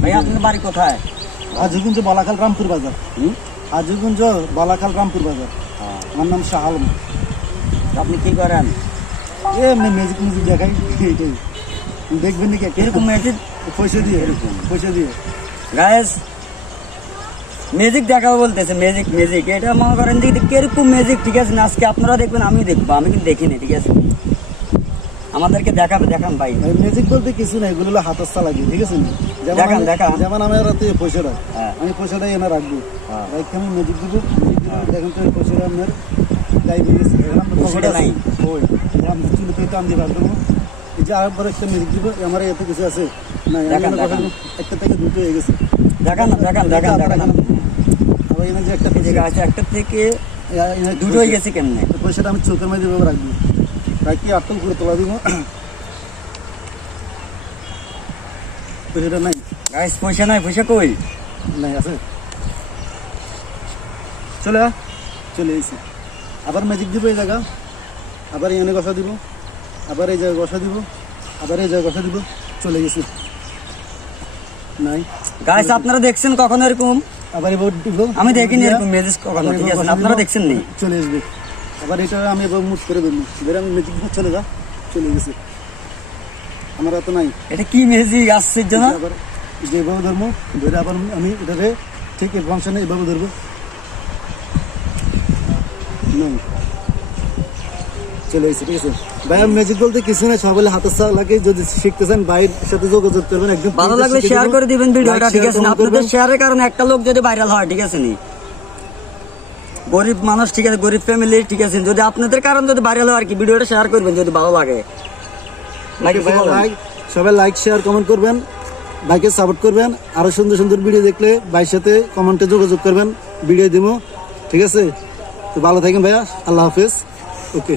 ভাই আপনার বাড়ি কোথায়? হাজিগঞ্জ বালাখাল রামপুর বাজার। হাজিগঞ্জ বালাখাল রামপুর বাজার। আমার নাম শাহ আলম। আপনি কি করেন? এমনি ম্যাজিক মিউজিক দেখাই, এইটাই দেখবেন নাকি? এরকম ম্যাজিক পয়সা দিয়ে, পয়সা দিয়ে গাইস ম্যাজিক দেখাবো বলতেছে। ম্যাজিক ম্যাজিক এটা মনে করেন যে কিরকম ম্যাজিক, ঠিক আছে না? আজকে আপনারা দেখবেন, আমিও দেখবো, আমি কিন্তু দেখিনি, ঠিক আছে? আমাদেরকে দেখাবে, দেখান ভাই। ম্যাজিক বলতে কিছু নাই, এগুলো হলো হাতের চালাকি, ঠিক আছে? দেখান দেখান। যেমন আমার রাতে পয়সাটা, হ্যাঁ। আমি পয়সাটা এনে রাখবো, কেমন ম্যাজিক দিব দেখেন তো। পয়সাটা আপনার গাই দিয়ে গেছে, পয়সাটা নাই, ওই চুলে পেয়ে টান দিয়ে রাখবো। এই যে আরেকবার একটা ম্যাজিক দিব, আমার এত কিছু আছে না, দেখান দেখান। একটা থেকে দুটো হয়ে গেছে। দেখান দেখান দেখান দেখান। আবার এনে যে একটা আছে, একটা থেকে দুটো হয়ে গেছে কেমনে? পয়সাটা আমি চোখের মধ্যে রাখবো, রাখি আটল করে তোলা দিব। পয়সাটা নাই গাইস, পয়সা নাই। পয়সা কই? নাই, আছে। চলে চলে এসেছি। আবার ম্যাজিক দিব এই জায়গা, আবার এখানে গসা দিব, আবার এই জায়গায় গসা দিব, আবার এই জায়গায় গসা দিব। চলে গেছি, নাই। গাইস আপনারা দেখছেন কখনো এরকম? আবার এবার দিব, আমি দেখিনি এরকম ম্যাজিক কখনো, ঠিক আছে? আপনারা দেখছেন নি? চলে আসবে। আবার এটা আমি এবার মুট করে দেবো, বের আমি ম্যাজিক দিব, চলে যা, চলে গেছে। আমার এত নাই। এটা কি ম্যাজিক আসছে জন্য? আবার যেভাবে ধরবো, ধরে আবার আমি এটাকে ঠিক এই ফাংশনে এভাবে ধরবো। চলে এসেছে, ঠিক আছে ভাই। ম্যাজিক বলতে কিছু না, সবাই হাতের লাগে। যদি শিখতে চান ভাইয়ের সাথে যোগাযোগ করবেন, একদম ভালো লাগলে শেয়ার করে দিবেন ভিডিওটা, ঠিক আছে? আপনাদের শেয়ারের কারণে একটা লোক যদি ভাইরাল হয়, ঠিক আছে নি? গরিব মানুষ, ঠিক আছে, গরিব ফ্যামিলি, ঠিক আছে? যদি আপনাদের কারণে যদি ভাইরাল হয় আর কি, ভিডিওটা শেয়ার করবেন যদি ভালো লাগে। সবাই লাইক শেয়ার কমেন্ট করবেন, ভাইকে সাপোর্ট করবেন। আরো সুন্দর সুন্দর ভিডিও দেখলে ভাইয়ের সাথে কমেন্টে যোগাযোগ করবেন, ভিডিও দিব, ঠিক আছে? তো ভালো থাকেন ভাইয়া, আল্লাহ হাফেজ। ওকে।